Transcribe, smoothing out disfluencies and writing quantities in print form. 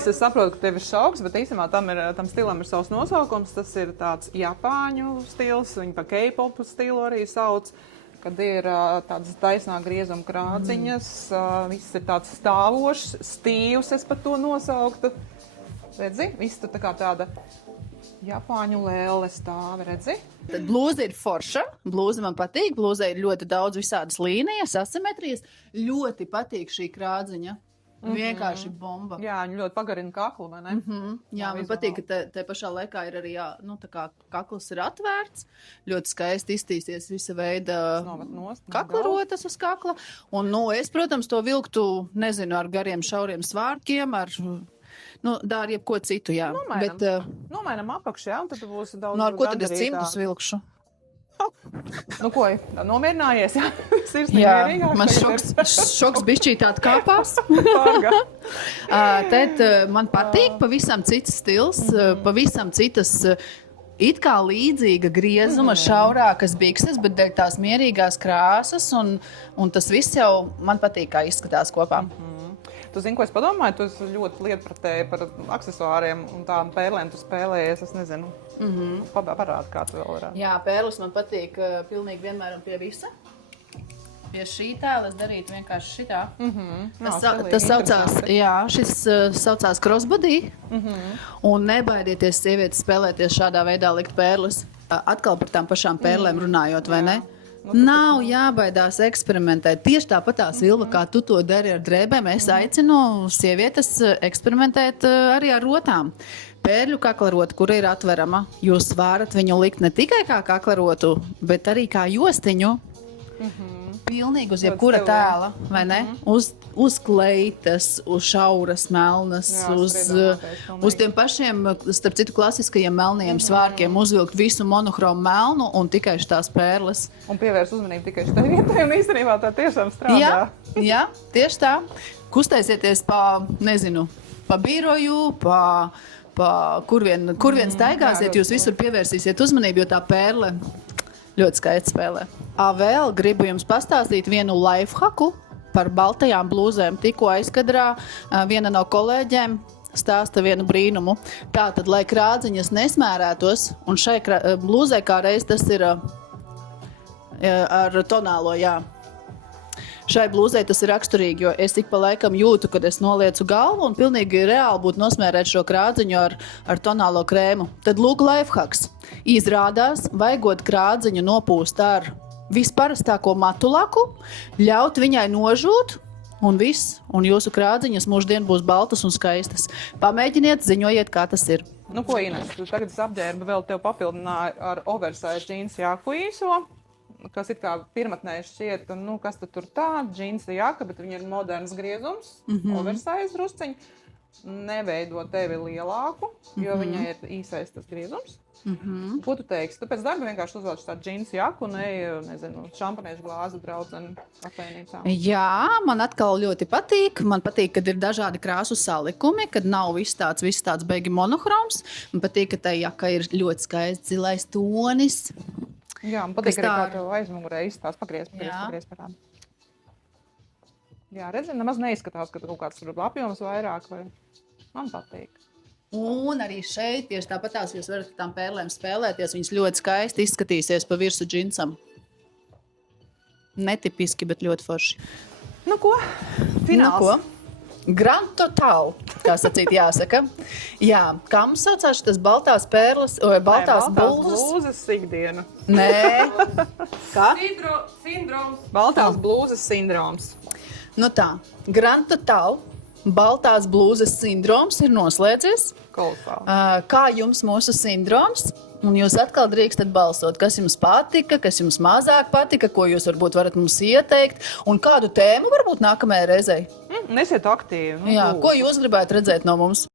Es saprotu, ka tev ir šauks, bet īstenībā tam stilam ir savs nosaukums. Tas ir tāds Japāņu stils, viņi pa K-popu stilu arī sauc, kad ir tādas taisnā griezuma krāciņas, viss ir tāds stāvošs, stīvs, es pat to nosauktu. Redzi, viss tur tā kā tāda Japāņu lēle stāve, redzi? Tad blūza ir forša, blūza man patīk, blūza ir ļoti daudz visādas līnijas, asimetrijas, ļoti patīk šī krādziņa. Vienkārši bomba. Jā, viņi ļoti pagarina kaklu, vai ne? Jā, man patīk, ka te pašā laikā ir arī, tā kā kakls ir atvērts, ļoti skaisti iztīsies visa veida kaklarotas uz kakla. Un, es, protams, to vilktu, nezinu, ar gariem šauriem svārkiem, dār jebko citu, jā. Nomainam apakšu, jā, un tad būs daudz ar ko tad es cimdus vilkšu? Ko, nomierinājies, jā? Jā, man šoks bišķīt atkāpās. Tad man patīk pavisam cits stils, pavisam citas it kā līdzīga griezuma, šaurākas bikses, bet dēļ tās mierīgās krāsas, un tas viss jau man patīk, kā izskatās kopā. Tu zini, ko es padomāju? Tu ļoti lietpratēji par aksesuāriem un tām pērlēm tu spēlējies, es nezinu. Parādi, kā tu vēl varētu. Jā, pērlis man patīk pilnīgi vienmēr un pie visa. Pie šī tēla es darītu vienkārši šitā. Tas saucās, šis saucās crossbody. Un nebaidieties, sievietes, spēlēties šādā veidā likt pērlis. Atkal par tām pašām pērlēm runājot, vai ne? Nav jābaidās eksperimentēt. Tieši tāpatās, Ilva, kā tu to dari ar drēbēm, es aicinu sievietes eksperimentēt arī ar rotām. Pērļu kaklarotu, kura ir atverama, jūs varat viņu likt ne tikai kā kaklarotu, bet arī kā jostiņu. Pilnīgi uz jebkura tēla, vai ne? Uz kleitas, uz šauras melnas, uz tiem pašiem, starp citu, klasiskajiem melniem svārkiem, uzvilkt visu monohromu melnu un tikai šitās pērles. Un pievērs uzmanību tikai šitai vietai, un īstenībā tā tiešām strādā. Jā, tieši tā. Kustēsieties pa biroju, kur vien staigāsiet, jūs visur pievērsīsiet uzmanību, jo tā pērle ļoti skaisti spēlē. Vēl gribu jums pastāstīt vienu lifehacku par baltajām blūzēm. Tikko aizkadrā viena no kolēģiem stāsta vienu brīnumu. Tātad, lai krādziņas nesmērētos, un šai blūzē kā reiz tas ir ar tonālo, jā. Šai blūzē tas ir raksturīgi, jo es ik pa laikam jūtu, kad es noliecu galvu un pilnīgi reāli būtu nosmērēt šo krādziņu ar tonālo krēmu. Tad lūk lifehacks. Izrādās, vajagot krādziņu nopūst ar visparastāko matu laku, ļaut viņai nožūt un viss, un jūsu krādziņas mūždien būs baltas un skaistas. Pamēģiniet, ziņojiet, kā tas ir. Ko, Ines, tagad es apģērbu vēl tev papildināju ar oversize džīnsu jaku īso, kas it kā pirmatnē šķiet, kas tur tā, džīnsa jaka, bet viņa ir moderns griezums, oversize drusciņi, neveido tevi lielāku, jo viņai ir īsais tas griezums. Ko tu teiksi? Tu pēc darba vienkārši uzvelc tādu džīnsu jaku un nezinu, šampaniešu glāzi braucam apvienīcām. Jā, man atkal ļoti patīk. Man patīk, kad ir dažādi krāsu salikumi, kad nav viss tāds beigi monohroms. Man patīk, ka tā jaka ir ļoti skaists zilais tonis. Jā, man patīk arī, kā tev aizmugurē izstās pagriez parādi. Jā, redzi, nemaz neizskatās, ka kaut kāds apjoms vairāk, vai man patīk. Un arī šeit, tieši tāpatās, jūs varat tām pērlēm spēlēties, viņas ļoti skaisti izskatīsies pa virsu džinsam. Netipiski, bet ļoti forši. Ko? Fināls. Grand Total, kā sacīt jāsaka. Jā, kā mums saucās tas baltās pērles, baltās blūzes ikdienu. Nē. Kā? Sindroms. Baltās blūzes sindroms. Grand Total. Baltās blūzes sindroms ir noslēdzies. Kā jums mūsu sindroms? Un jūs atkal drīkstat balsot, kas jums patika, kas jums mazāk patika, ko jūs varbūt varat mums ieteikt, un kādu tēmu varbūt nākamajai reizei. Nesiet aktīvi. Jā, ko jūs gribētu redzēt no mums?